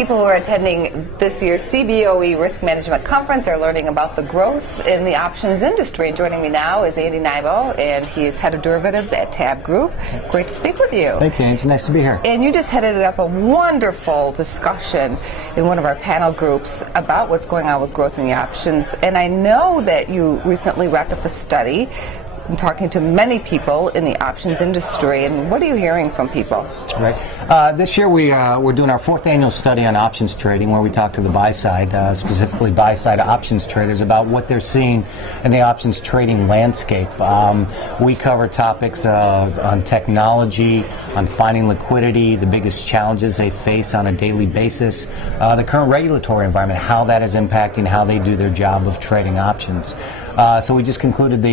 People who are attending this year's CBOE Risk Management Conference are learning about the growth in the options industry. Joining me now is Andy Nybo, and he is Head of Derivatives at TABB Group. Great to speak with you. Thank you, Angie. Nice to be here. And you just headed up a wonderful discussion in one of our panel groups about what's going on with growth in the options. And I know that you recently wrapped up a study and talking to many people in the options industry. And what are you hearing from people? Right. This year we're doing our fourth annual study on options trading, where we talk to the buy side, specifically buy side options traders, about what they're seeing in the options trading landscape. We cover topics on technology, on finding liquidity, the biggest challenges they face on a daily basis, the current regulatory environment, how that is impacting how they do their job of trading options. So we just concluded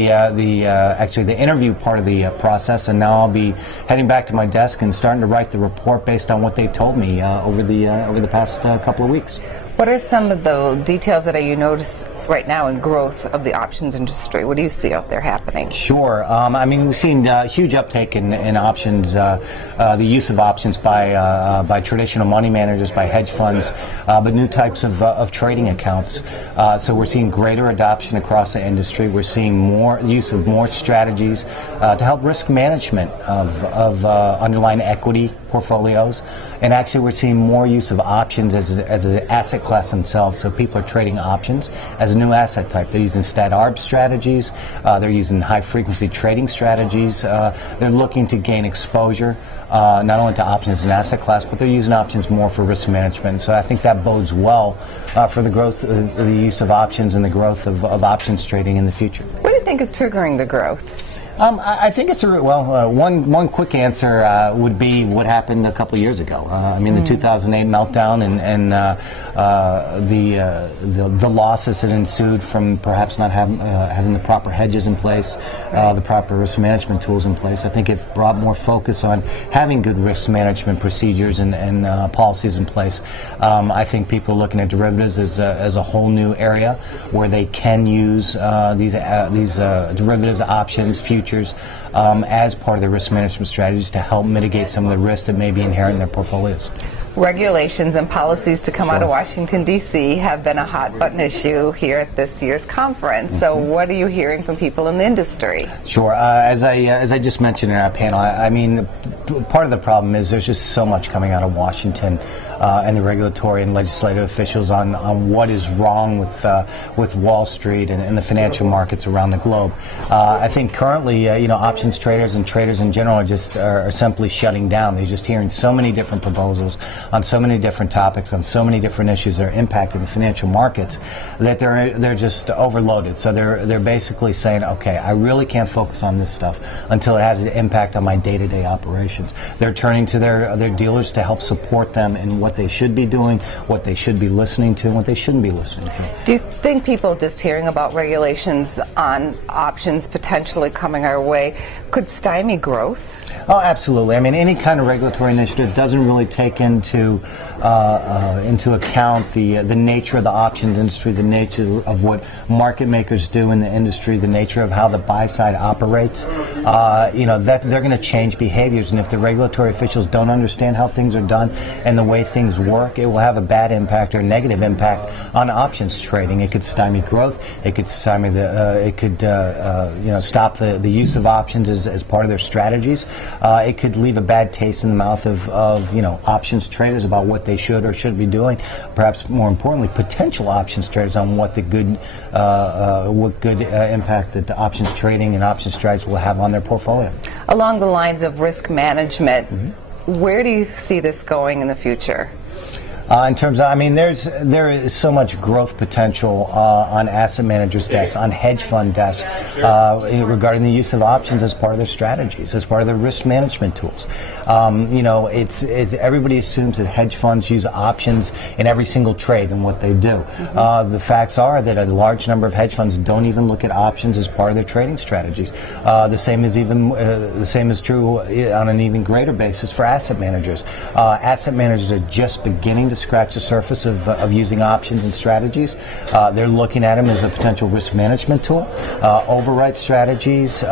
actually the interview part of the process, and now I'll be heading back to my desk and starting to write the report based on what they told me over the past couple of weeks. What are some of the details that you notice right now in growth of the options industry? What do you see out there happening? Sure. I mean, we've seen huge uptake in options, the use of options by traditional money managers, by hedge funds, but new types of trading accounts. So we're seeing greater adoption across the industry. We're seeing more use of more strategies to help risk management of underlying equity portfolios. And actually, we're seeing more use of options as an asset class themselves. So people are trading options as a new asset type. They're using stat arb strategies. They're using high-frequency trading strategies. They're looking to gain exposure not only to options as an asset class, but they're using options more for risk management. So I think that bodes well for the growth of the use of options and the growth of options trading in the future. What do you think is triggering the growth? I think it's one quick answer would be what happened a couple of years ago. I mean, the 2008 meltdown and the losses that ensued from perhaps not having the proper hedges in place, the proper risk management tools in place. I think it brought more focus on having good risk management procedures and policies in place. I think people are looking at derivatives as a whole new area where they can use these derivatives, options, futures, as part of their risk management strategies to help mitigate some of the risks that may be inherent in their portfolios. Regulations and policies to come out of Washington, D.C. have been a hot button issue here at this year's conference. So what are you hearing from people in the industry? Sure. As I just mentioned in our panel, I mean, part of the problem is there's just so much coming out of Washington and the regulatory and legislative officials on what is wrong with Wall Street and the financial markets around the globe. I think currently, options traders and traders in general are simply shutting down. They're just hearing so many different proposals on so many different topics, on so many different issues that are impacting the financial markets, that they're just overloaded. So they're basically saying, okay, I really can't focus on this stuff until it has an impact on my day-to-day operations. They're turning to their dealers to help support them in what they should be doing, what they should be listening to, and what they shouldn't be listening to. Do you think people just hearing about regulations on options potentially coming our way could stymie growth? Oh, absolutely. I mean, any kind of regulatory initiative doesn't really take into account the nature of the options industry, the nature of what market makers do in the industry, the nature of how the buy side operates. That they're going to change behaviors, and if the regulatory officials don't understand how things are done and the way things work, it will have a bad impact or negative impact on options trading. It could stymie growth. It could stymie stop the use of options as part of their strategies. It could leave a bad taste in the mouth of options traders about what they should or shouldn't be doing. Perhaps more importantly, potential options traders on what good impact that the options trading and options strategies will have on their portfolio. Along the lines of risk management, where do you see this going in the future? In terms of, I mean, there is so much growth potential on asset managers' desks, on hedge fund desks, regarding the use of options as part of their strategies, as part of their risk management tools. Everybody assumes that hedge funds use options in every single trade in what they do. The facts are that a large number of hedge funds don't even look at options as part of their trading strategies. The same is true on an even greater basis for asset managers. Asset managers are just beginning to to scratch the surface of using options and strategies. They're looking at them as a potential risk management tool, overwrite strategies,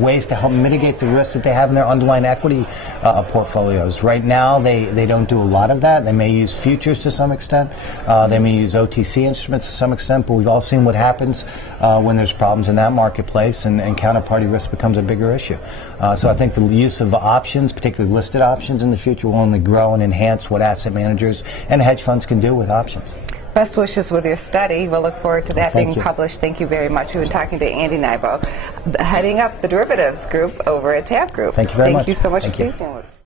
ways to help mitigate the risk that they have in their underlying equity portfolios. Right now, they don't do a lot of that. They may use futures to some extent. They may use OTC instruments to some extent, but we've all seen what happens when there's problems in that marketplace and counterparty risk becomes a bigger issue. So I think the use of options, particularly listed options in the future, will only grow and enhance what asset managers and hedge funds can do with options. Best wishes with your study. We'll look forward to that being published. Thank you very much. We've been talking to Andy Nybo, heading up the derivatives group over at TABB Group. Thank you very much. Thank you so much for being with us.